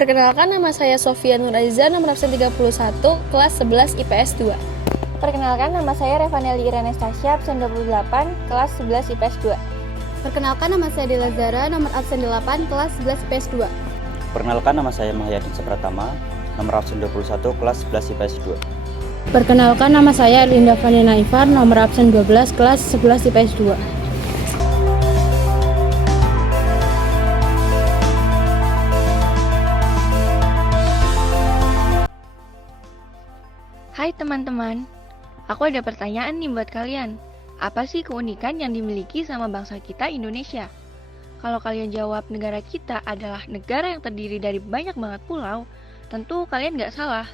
Perkenalkan, nama saya Sofia Nuraiza, nomor absen 31, kelas 11 IPS 2. Perkenalkan, nama saya Revaneli Irene Stasya, absen 28, kelas 11 IPS 2. Perkenalkan, nama saya Dela Zara, nomor absen 8, kelas 11 IPS 2. Perkenalkan, nama saya Mahyadin Sapratama, nomor absen 21, kelas 11 IPS 2. Perkenalkan, nama saya Linda Vanina Ivar, nomor absen 12, kelas 11 IPS 2. Hai teman-teman, aku ada pertanyaan nih buat kalian. Apa sih keunikan yang dimiliki sama bangsa kita Indonesia? Kalau kalian jawab negara kita adalah negara yang terdiri dari banyak banget pulau, tentu kalian gak salah.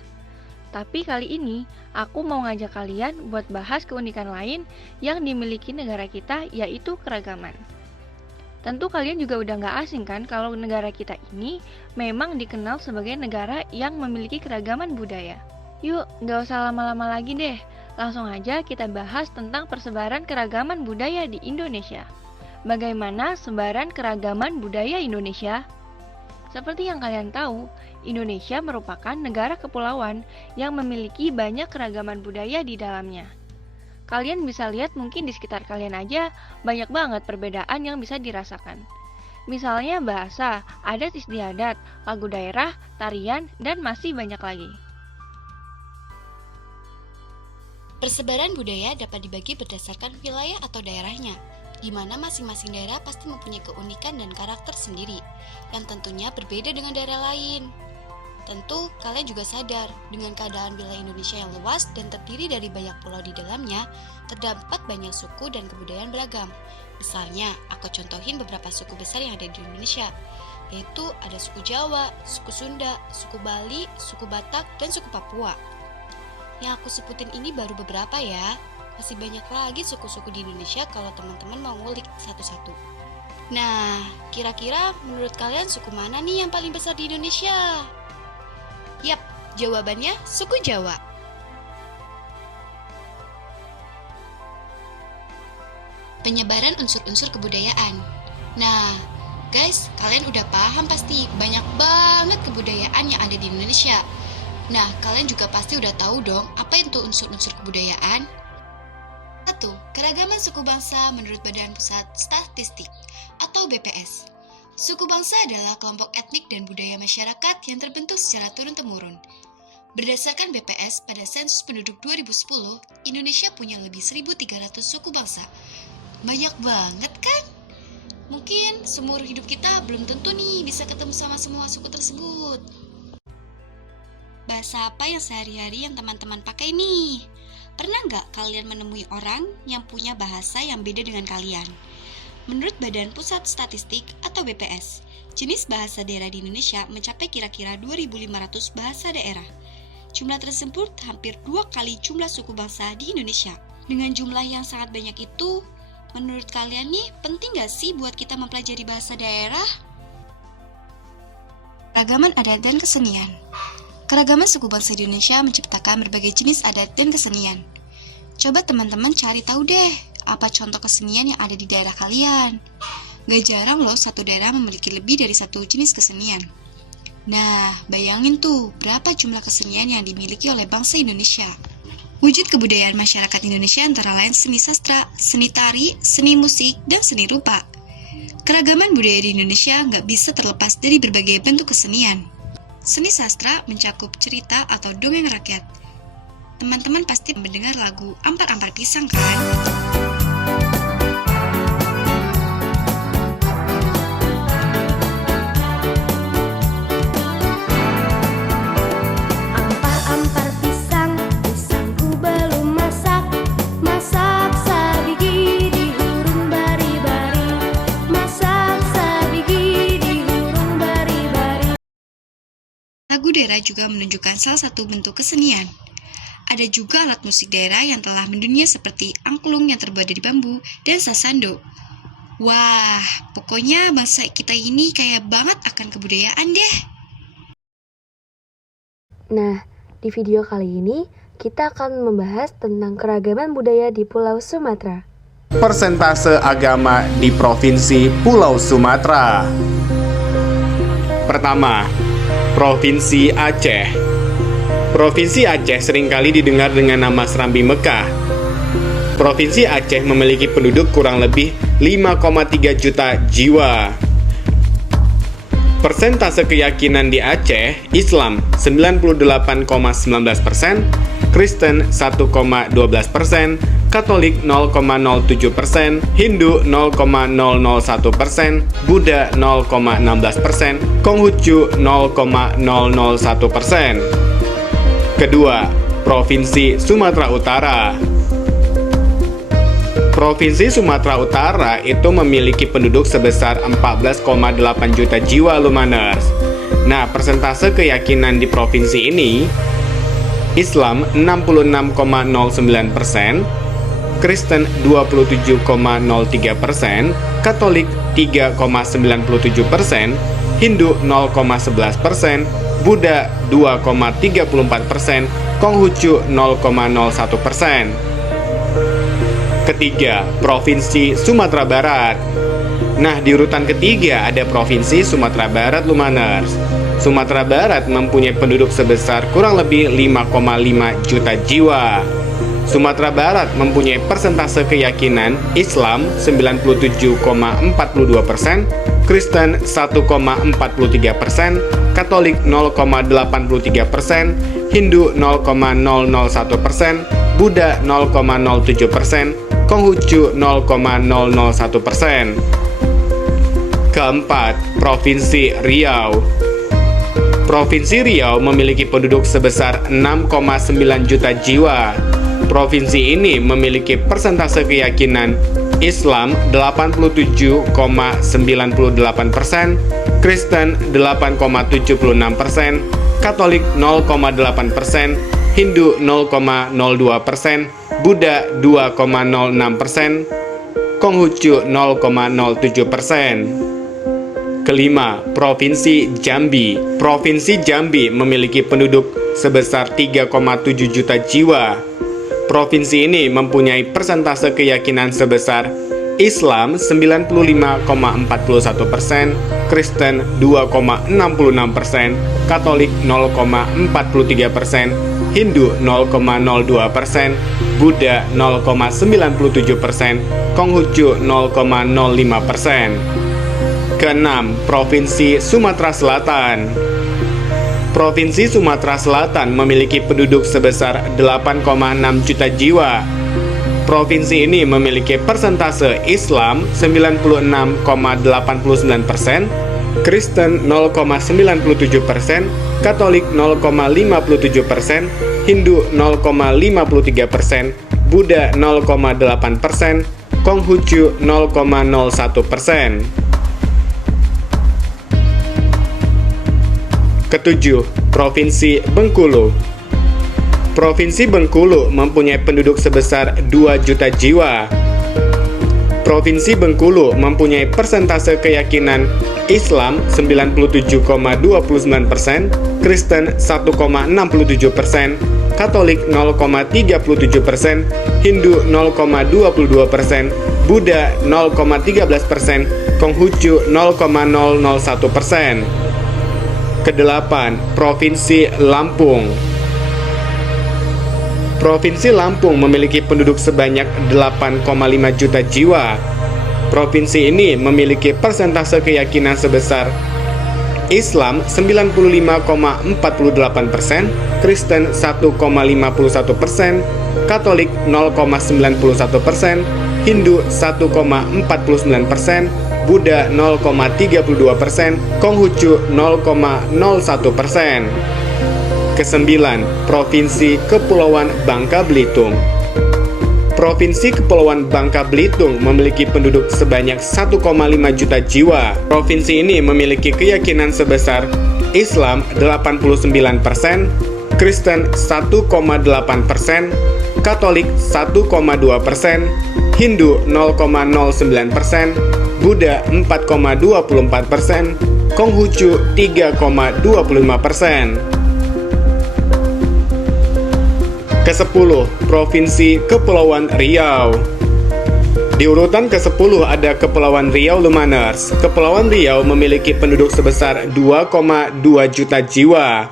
Tapi kali ini, aku mau ngajak kalian buat bahas keunikan lain yang dimiliki negara kita, yaitu keragaman. Tentu kalian juga udah gak asing kan kalau negara kita ini memang dikenal sebagai negara yang memiliki keragaman budaya. Yuk, gak usah lama-lama lagi deh. Langsung aja kita bahas tentang persebaran keragaman budaya di Indonesia. Bagaimana sebaran keragaman budaya Indonesia? Seperti yang kalian tahu, Indonesia merupakan negara kepulauan yang memiliki banyak keragaman budaya di dalamnya. Kalian bisa lihat mungkin di sekitar kalian aja banyak banget perbedaan yang bisa dirasakan. Misalnya bahasa, adat istiadat, lagu daerah, tarian, dan masih banyak lagi. Persebaran budaya dapat dibagi berdasarkan wilayah atau daerahnya, di mana masing-masing daerah pasti mempunyai keunikan dan karakter sendiri, yang tentunya berbeda dengan daerah lain. Tentu, kalian juga sadar, dengan keadaan wilayah Indonesia yang luas dan terdiri dari banyak pulau di dalamnya, terdapat banyak suku dan kebudayaan beragam. Misalnya, aku contohin beberapa suku besar yang ada di Indonesia, yaitu ada suku Jawa, suku Sunda, suku Bali, suku Batak, dan suku Papua. Yang aku sebutin ini baru beberapa ya. Masih banyak lagi suku-suku di Indonesia kalau teman-teman mau ngulik satu-satu. Nah, kira-kira menurut kalian suku mana nih yang paling besar di Indonesia? Yap, jawabannya suku Jawa. Penyebaran unsur-unsur kebudayaan. Nah, guys, kalian udah paham pasti banyak banget kebudayaan yang ada di Indonesia. Nah, kalian juga pasti udah tahu dong apa itu unsur-unsur kebudayaan. 1. Keragaman suku bangsa menurut Badan Pusat Statistik atau BPS. Suku bangsa adalah kelompok etnik dan budaya masyarakat yang terbentuk secara turun-temurun. Berdasarkan BPS, pada sensus penduduk 2010, Indonesia punya lebih 1.300 suku bangsa. Banyak banget kan? Mungkin seumur hidup kita belum tentu nih bisa ketemu sama semua suku tersebut. Bahasa apa yang sehari-hari yang teman-teman pakai nih? Pernah nggak kalian menemui orang yang punya bahasa yang beda dengan kalian? Menurut Badan Pusat Statistik atau BPS, jenis bahasa daerah di Indonesia mencapai kira-kira 2.500 bahasa daerah. Jumlah tersebut hampir 2 kali jumlah suku bangsa di Indonesia. Dengan jumlah yang sangat banyak itu, menurut kalian nih penting nggak sih buat kita mempelajari bahasa daerah? Keragaman adat dan kesenian. Keragaman suku bangsa di Indonesia menciptakan berbagai jenis adat dan kesenian. Coba teman-teman cari tahu deh, apa contoh kesenian yang ada di daerah kalian. Gak jarang loh satu daerah memiliki lebih dari satu jenis kesenian. Nah, bayangin tuh berapa jumlah kesenian yang dimiliki oleh bangsa Indonesia. Wujud kebudayaan masyarakat Indonesia antara lain seni sastra, seni tari, seni musik, dan seni rupa. Keragaman budaya di Indonesia nggak bisa terlepas dari berbagai bentuk kesenian. Seni sastra mencakup cerita atau dongeng rakyat. Teman-teman pasti mendengar lagu Ampar-Ampar Pisang kan? Ampar-ampar pisang, pisangku belum masak. Masak sabigi di hurung bari-bari. Masak sabigi di hurung bari-bari. Lagu daerah juga menunjukkan salah satu bentuk kesenian. Ada juga alat musik daerah yang telah mendunia seperti angklung yang terbuat dari bambu dan sasando. Wah, pokoknya bangsa kita ini kaya banget akan kebudayaan deh. Nah, di video kali ini kita akan membahas tentang keragaman budaya di Pulau Sumatera. Persentase agama di Provinsi Pulau Sumatera. Pertama, Provinsi Aceh. Provinsi Aceh seringkali didengar dengan nama Serambi Mekah. Provinsi Aceh memiliki penduduk kurang lebih 5,3 juta jiwa. Persentase keyakinan di Aceh, Islam 98,19%, Kristen 1,12%, Katolik 0,07%, Hindu 0,001%, Buddha 0,16%, Konghucu 0,001%. Kedua, Provinsi Sumatera Utara. Provinsi Sumatera Utara itu memiliki penduduk sebesar 14,8 juta jiwa lumaners. Nah, persentase keyakinan di provinsi ini, Islam 66,09%, Kristen 27,03%, Katolik 3,97%, Hindu 0,11%, Buddha 2,34%, Konghucu 0,01%. Ketiga, Provinsi Sumatera Barat. Nah, di urutan ketiga ada Provinsi Sumatera Barat lumaners. Sumatera Barat mempunyai penduduk sebesar kurang lebih 5,5 juta jiwa. Sumatera Barat mempunyai persentase keyakinan Islam 97,42%, Kristen 1,43%, Katolik 0,83%, Hindu 0,001%, Buddha 0,07%, Konghucu 0,001%. Keempat, Provinsi Riau. Provinsi Riau memiliki penduduk sebesar 6,9 juta jiwa. Provinsi ini memiliki persentase keyakinan Islam 87,98%, Kristen 8,76%, Katolik 0,8%, Hindu 0,02%, Buddha 2,06%, Konghucu 0,07%. Kelima, Provinsi Jambi. Provinsi Jambi memiliki penduduk sebesar 3,7 juta jiwa. Provinsi ini mempunyai persentase keyakinan sebesar Islam 95,41%, Kristen 2,66%, Katolik 0,43%, Hindu 0,02%, Buddha 0,97%, Konghucu 0,05%. Keenam, Provinsi Sumatera Selatan. Provinsi Sumatera Selatan memiliki penduduk sebesar 8,6 juta jiwa. Provinsi ini memiliki persentase Islam 96,89%, Kristen 0,97%, Katolik 0,57%, Hindu 0,53%, Buddha 0,8%, Konghucu 0,01%. Ketujuh, Provinsi Bengkulu. Provinsi Bengkulu mempunyai penduduk sebesar 2 juta jiwa. Provinsi Bengkulu mempunyai persentase keyakinan Islam 97,29%, Kristen 1,67%, Katolik 0,37%, Hindu 0,22%, Buddha 0,13%, Konghucu 0,001%. Kedelapan, Provinsi Lampung. Provinsi Lampung memiliki penduduk sebanyak 8,5 juta jiwa. Provinsi ini memiliki persentase keyakinan sebesar Islam 95,48%, Kristen 1,51%, Katolik 0,91%, Hindu 1,49%, Buddha 0,32%, Konghucu 0,01%. Kesembilan, Provinsi Kepulauan Bangka Belitung. Provinsi Kepulauan Bangka Belitung memiliki penduduk sebanyak 1,5 juta jiwa. Provinsi ini memiliki keyakinan sebesar Islam 89%, Kristen 1,8%, Katolik 1,2%, Hindu 0,09%, Buddha 4,24%, Konghucu 3,25%. Kesepuluh, Provinsi Kepulauan Riau. Di urutan ke-10 ada Kepulauan Riau Lumaners. Kepulauan Riau memiliki penduduk sebesar 2,2 juta jiwa.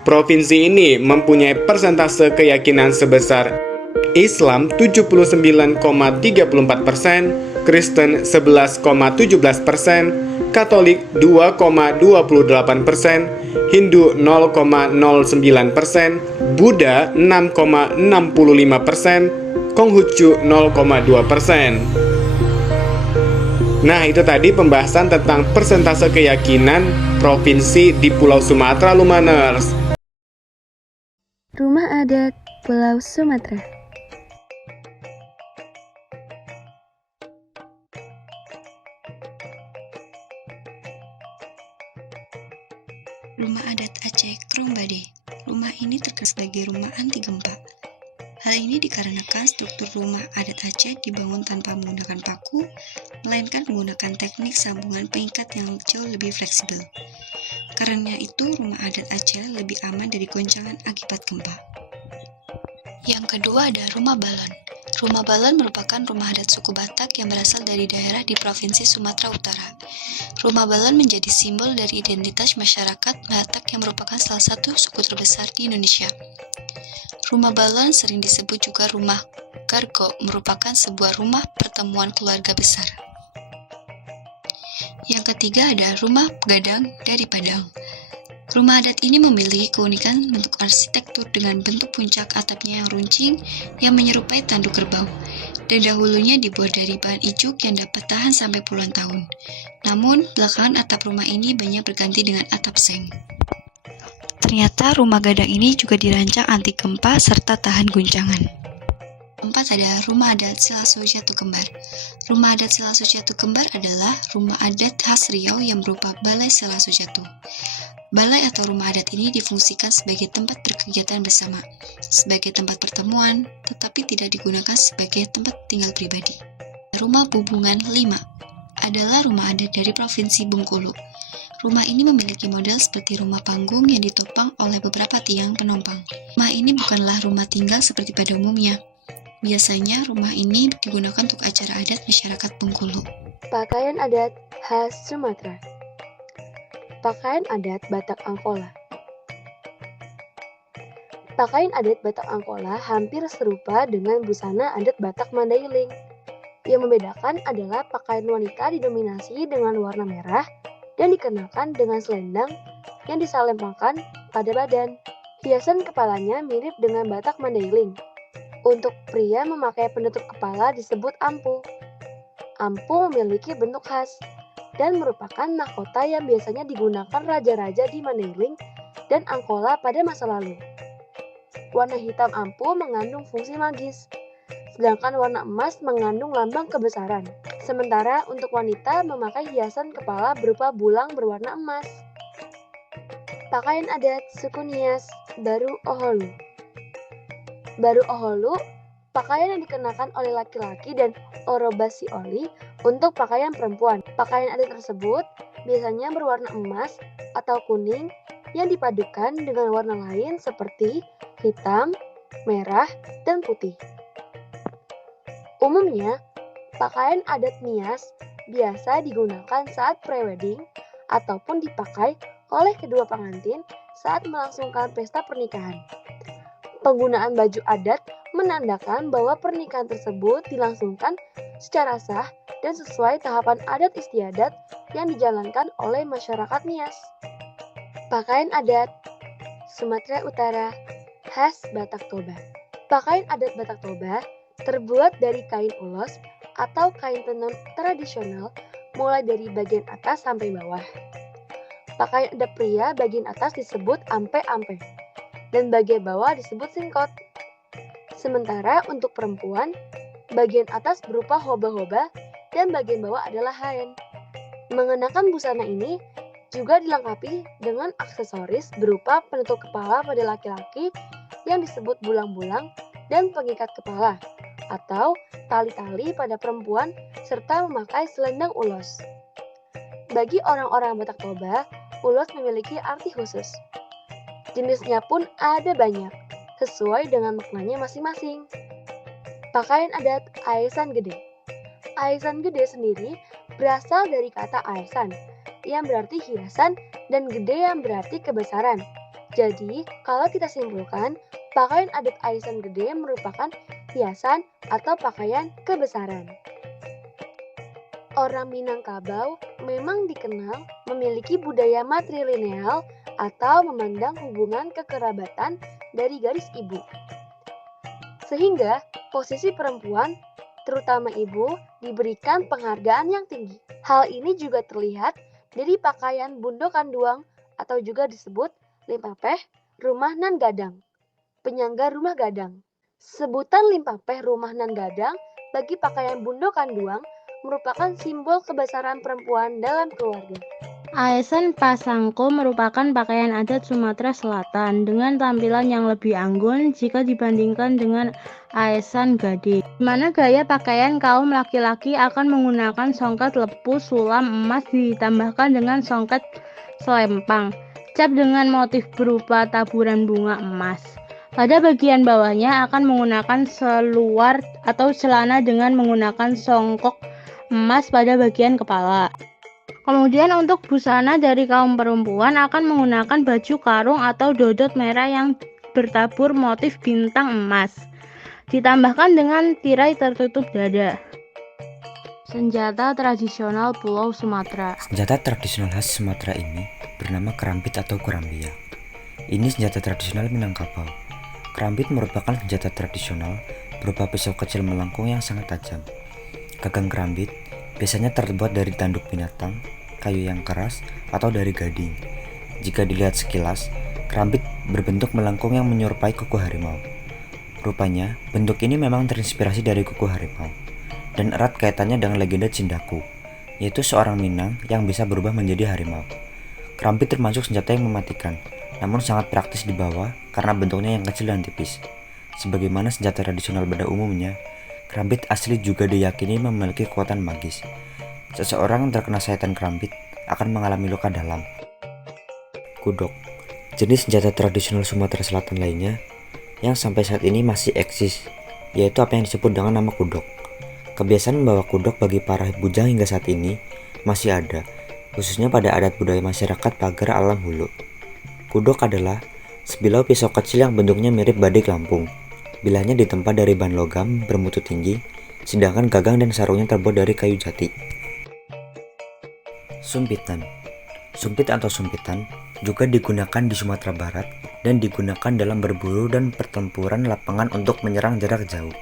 Provinsi ini mempunyai persentase keyakinan sebesar Islam 79,34%, Kristen 11,17%, Katolik 2,28%, Hindu 0,09%, Buddha 6,65%, Konghucu 0,2%. Nah, itu tadi pembahasan tentang persentase keyakinan provinsi di Pulau Sumatera, Lumaners. Rumah adat Pulau Sumatera. Rumah adat Aceh Krombade. Rumah ini terkenal sebagai rumah anti gempa. Hal ini dikarenakan struktur rumah adat Aceh dibangun tanpa menggunakan paku, melainkan menggunakan teknik sambungan pengikat yang jauh lebih fleksibel. Karena itu, rumah adat Aceh lebih aman dari goncangan akibat gempa. Yang kedua ada rumah balon. Rumah balon merupakan rumah adat suku Batak yang berasal dari daerah di Provinsi Sumatera Utara. Rumah balon menjadi simbol dari identitas masyarakat Batak yang merupakan salah satu suku terbesar di Indonesia. Rumah balon sering disebut juga rumah gargo, merupakan sebuah rumah pertemuan keluarga besar. Yang ketiga ada rumah gadang dari Padang. Rumah adat ini memiliki keunikan bentuk arsitektur dengan bentuk puncak atapnya yang runcing yang menyerupai tanduk kerbau, dan dahulunya dibuat dari bahan ijuk yang dapat tahan sampai puluhan tahun. Namun, belakangan atap rumah ini banyak berganti dengan atap seng. Ternyata rumah gadang ini juga dirancang anti gempa serta tahan guncangan. Keempat ada rumah adat Silaso Jatuh Kembar. Rumah adat Silaso Jatuh Kembar adalah rumah adat khas Riau yang berupa balai Silaso Jatuh. Balai atau rumah adat ini difungsikan sebagai tempat berkegiatan bersama, sebagai tempat pertemuan, tetapi tidak digunakan sebagai tempat tinggal pribadi. Rumah Bubungan 5 adalah rumah adat dari Provinsi Bengkulu. Rumah ini memiliki model seperti rumah panggung yang ditopang oleh beberapa tiang penompang. Rumah ini bukanlah rumah tinggal seperti pada umumnya. Biasanya rumah ini digunakan untuk acara adat masyarakat Bengkulu. Pakaian adat khas Sumatera. Pakaian adat Batak Angkola. Pakaian adat Batak Angkola hampir serupa dengan busana adat Batak Mandailing. Yang membedakan adalah pakaian wanita didominasi dengan warna merah dan dikenakan dengan selendang yang disalempangkan pada badan. Hiasan kepalanya mirip dengan Batak Mandailing. Untuk pria memakai penutup kepala disebut ampu. Ampu memiliki bentuk khas dan merupakan mahkota yang biasanya digunakan raja-raja di Mandailing dan Angkola pada masa lalu. Warna hitam ampu mengandung fungsi magis, sedangkan warna emas mengandung lambang kebesaran. Sementara untuk wanita memakai hiasan kepala berupa bulang berwarna emas. Pakaian adat suku Nias, Baru Oholu. Baru Oholu, pakaian yang dikenakan oleh laki-laki dan orobasi oli untuk pakaian perempuan. Pakaian adat tersebut biasanya berwarna emas atau kuning yang dipadukan dengan warna lain seperti hitam, merah, dan putih. Umumnya, pakaian adat Nias biasa digunakan saat prewedding ataupun dipakai oleh kedua pengantin saat melangsungkan pesta pernikahan. Penggunaan baju adat menandakan bahwa pernikahan tersebut dilangsungkan secara sah dan sesuai tahapan adat istiadat yang dijalankan oleh masyarakat Nias. Pakaian adat Sumatera Utara khas Batak Toba. Pakaian adat Batak Toba terbuat dari kain ulos atau kain tenun tradisional mulai dari bagian atas sampai bawah. Pakaian adat pria bagian atas disebut ampe-ampe dan bagian bawah disebut singkot. Sementara untuk perempuan, bagian atas berupa hoba-hoba dan bagian bawah adalah haen. Mengenakan busana ini juga dilengkapi dengan aksesoris berupa penutup kepala pada laki-laki yang disebut bulang-bulang dan pengikat kepala atau tali-tali pada perempuan serta memakai selendang ulos. Bagi orang-orang Batak Toba, ulos memiliki arti khusus. Jenisnya pun ada banyak, sesuai dengan maknanya masing-masing. pakaian adat Aesan Gede. Aesan Gede sendiri berasal dari kata aesan, yang berarti hiasan, dan gede yang berarti kebesaran. Jadi, kalau kita simpulkan, pakaian adat Aesan Gede merupakan hiasan atau pakaian kebesaran. Orang Minangkabau memang dikenal memiliki budaya matrilineal atau memandang hubungan kekerabatan dari garis ibu. Sehingga posisi perempuan, terutama ibu, diberikan penghargaan yang tinggi. Hal ini juga terlihat dari pakaian bundo kanduang atau juga disebut limpapeh rumah nan gadang, penyangga rumah gadang. Sebutan limpapeh rumah nan gadang bagi pakaian bundo kanduang merupakan simbol kebesaran perempuan dalam keluarga. Aesan Pasangko merupakan pakaian adat Sumatera Selatan dengan tampilan yang lebih anggun jika dibandingkan dengan Aesan Gade, di mana gaya pakaian kaum laki-laki akan menggunakan songket lepu sulam emas ditambahkan dengan songket selempang, cap dengan motif berupa taburan bunga emas. Pada bagian bawahnya akan menggunakan seluar atau celana dengan menggunakan songkok emas pada bagian kepala. Kemudian untuk busana dari kaum perempuan akan menggunakan baju karung atau dodot merah yang bertabur motif bintang emas, ditambahkan dengan tirai tertutup dada. Senjata tradisional Pulau Sumatera. Senjata tradisional khas Sumatera ini bernama kerambit atau kurambia. Ini senjata tradisional Minangkabau. Kerambit merupakan senjata tradisional berupa pisau kecil melengkung yang sangat tajam. Gagang kerambit biasanya terbuat dari tanduk binatang, kayu yang keras, atau dari gading. Jika dilihat sekilas, kerambit berbentuk melengkung yang menyerupai kuku harimau. Rupanya, bentuk ini memang terinspirasi dari kuku harimau, dan erat kaitannya dengan legenda Cindaku, yaitu seorang Minang yang bisa berubah menjadi harimau. Kerambit termasuk senjata yang mematikan, namun sangat praktis dibawa karena bentuknya yang kecil dan tipis. Sebagaimana senjata tradisional pada umumnya, kerambit asli juga diyakini memiliki kekuatan magis. Seseorang yang terkena sayatan kerambit akan mengalami luka dalam. Kudok, jenis senjata tradisional Sumatera Selatan lainnya yang sampai saat ini masih eksis, yaitu apa yang disebut dengan nama kudok. Kebiasaan membawa kudok bagi para bujang hingga saat ini masih ada, khususnya pada adat budaya masyarakat Pagar Alam Hulu. Kudok adalah sebilau pisau kecil yang bentuknya mirip badik Lampung. Bilahnya ditempa dari bahan logam bermutu tinggi, sedangkan gagang dan sarungnya terbuat dari kayu jati. Sumpitan. Sumpit atau sumpitan juga digunakan di Sumatera Barat dan digunakan dalam berburu dan pertempuran lapangan untuk menyerang jarak jauh.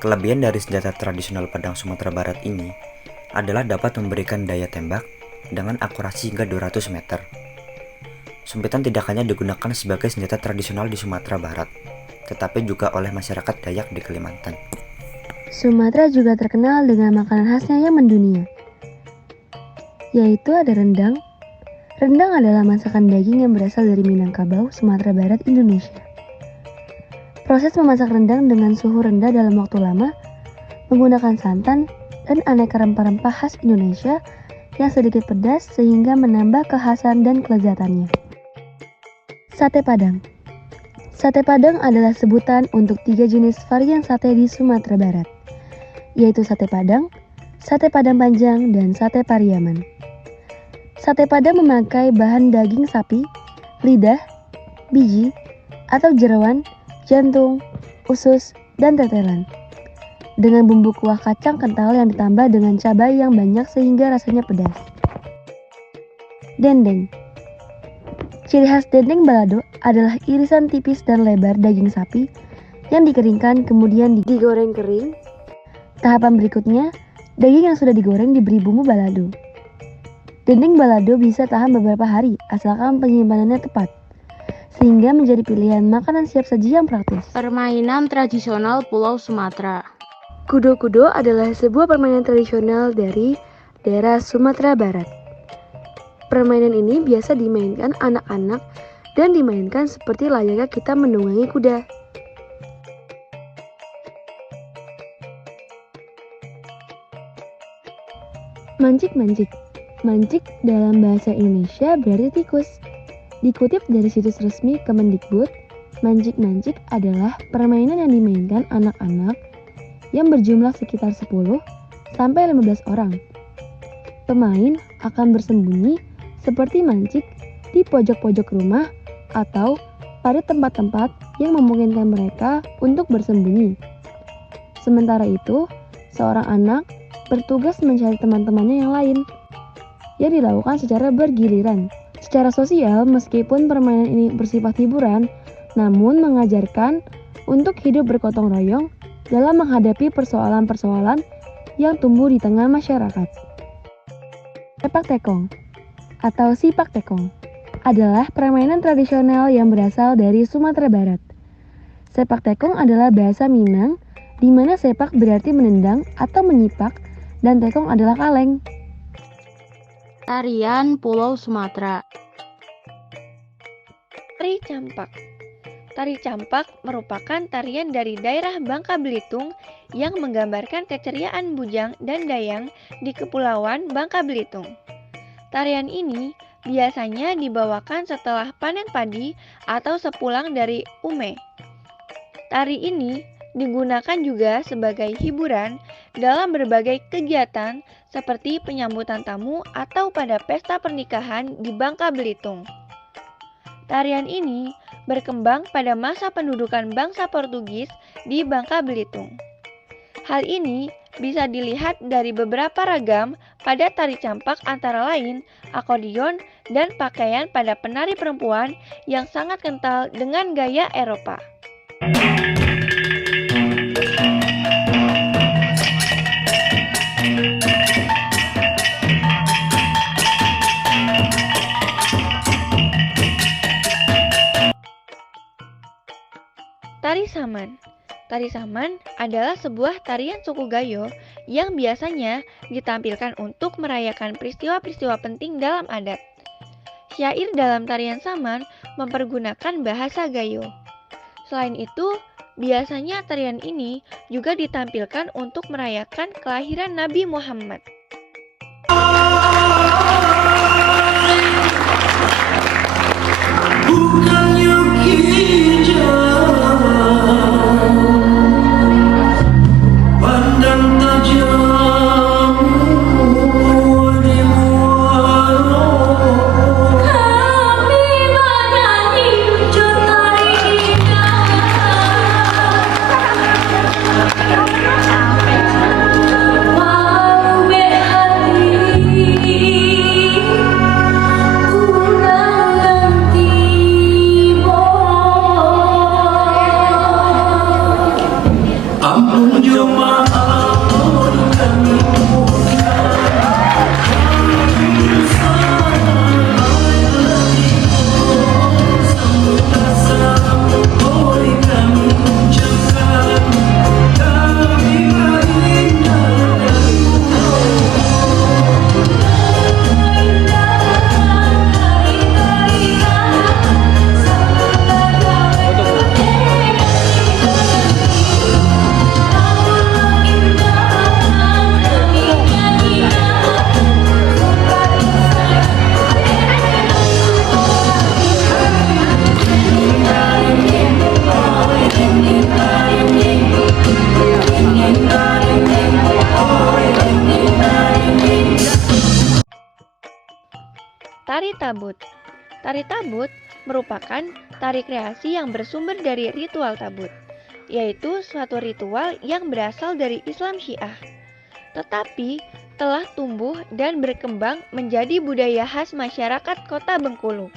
Kelebihan dari senjata tradisional Padang Sumatera Barat ini adalah dapat memberikan daya tembak dengan akurasi hingga 200 meter. Sumpitan tidak hanya digunakan sebagai senjata tradisional di Sumatera Barat, tetapi juga oleh masyarakat Dayak di Kalimantan. Sumatera juga terkenal dengan makanan khasnya yang mendunia, yaitu ada rendang. Rendang adalah masakan daging yang berasal dari Minangkabau, Sumatera Barat, Indonesia. Proses memasak rendang dengan suhu rendah dalam waktu lama menggunakan santan dan aneka rempah-rempah khas Indonesia yang sedikit pedas sehingga menambah kekhasan dan kelezatannya. Sate Padang. Sate Padang adalah sebutan untuk 3 jenis varian sate di Sumatera Barat, yaitu sate Padang, sate Padang Panjang, dan sate Pariaman. Sate Padang memakai bahan daging sapi, lidah, biji, atau jeroan, jantung, usus, dan tetelan. Dengan bumbu kuah kacang kental yang ditambah dengan cabai yang banyak sehingga rasanya pedas. Dendeng. Ciri khas dendeng balado adalah irisan tipis dan lebar daging sapi yang dikeringkan kemudian digoreng kering. Tahapan berikutnya, daging yang sudah digoreng diberi bumbu balado. Dendeng balado bisa tahan beberapa hari asalkan penyimpanannya tepat, sehingga menjadi pilihan makanan siap saji yang praktis. Permainan tradisional Pulau Sumatera. Kudo-kudo adalah sebuah permainan tradisional dari daerah Sumatera Barat. Permainan ini biasa dimainkan anak-anak dan dimainkan seperti layaknya kita menunggangi kuda. Mancik-mancik. Mancik dalam bahasa Indonesia berarti tikus. Dikutip dari situs resmi Kemendikbud, mancik-mancik adalah permainan yang dimainkan anak-anak yang berjumlah sekitar 10 sampai 15 orang. Pemain akan bersembunyi seperti mancik di pojok-pojok rumah atau pada tempat-tempat yang memungkinkan mereka untuk bersembunyi. Sementara itu, seorang anak bertugas mencari teman-temannya yang lain, yang dilakukan secara bergiliran. Secara sosial, meskipun permainan ini bersifat hiburan, namun mengajarkan untuk hidup bergotong royong dalam menghadapi persoalan-persoalan yang tumbuh di tengah masyarakat. Sepak tekong atau sipak tekong adalah permainan tradisional yang berasal dari Sumatera Barat. Sepak tekong adalah bahasa Minang, di mana sepak berarti menendang atau menyipak, dan tekong adalah kaleng. Tarian Pulau Sumatera. Tari campak. Tari campak merupakan tarian dari daerah Bangka Belitung yang menggambarkan keceriaan bujang dan dayang di Kepulauan Bangka Belitung. Tarian ini biasanya dibawakan setelah panen padi atau sepulang dari ume. Tari ini digunakan juga sebagai hiburan dalam berbagai kegiatan seperti penyambutan tamu atau pada pesta pernikahan di Bangka Belitung. Tarian ini berkembang pada masa pendudukan bangsa Portugis di Bangka Belitung. Hal ini bisa dilihat dari beberapa ragam pada tari campak antara lain akordion dan pakaian pada penari perempuan yang sangat kental dengan gaya Eropa. Tari Saman. Tari Saman adalah sebuah tarian suku Gayo yang biasanya ditampilkan untuk merayakan peristiwa-peristiwa penting dalam adat. Syair dalam tarian Saman mempergunakan bahasa Gayo. Selain itu, biasanya tarian ini juga ditampilkan untuk merayakan kelahiran Nabi Muhammad. Tari Tabut. Tari Tabut merupakan tari kreasi yang bersumber dari ritual tabut, yaitu suatu ritual yang berasal dari Islam Syiah, tetapi telah tumbuh dan berkembang menjadi budaya khas masyarakat Kota Bengkulu.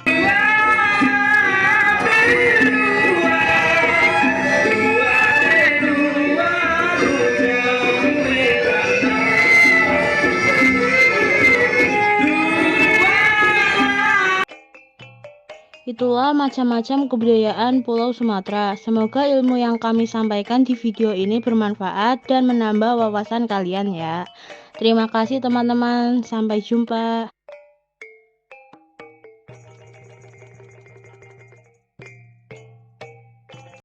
Itulah macam-macam kebudayaan Pulau Sumatera. Semoga ilmu yang kami sampaikan di video ini bermanfaat dan menambah wawasan kalian ya. Terima kasih teman-teman, sampai jumpa.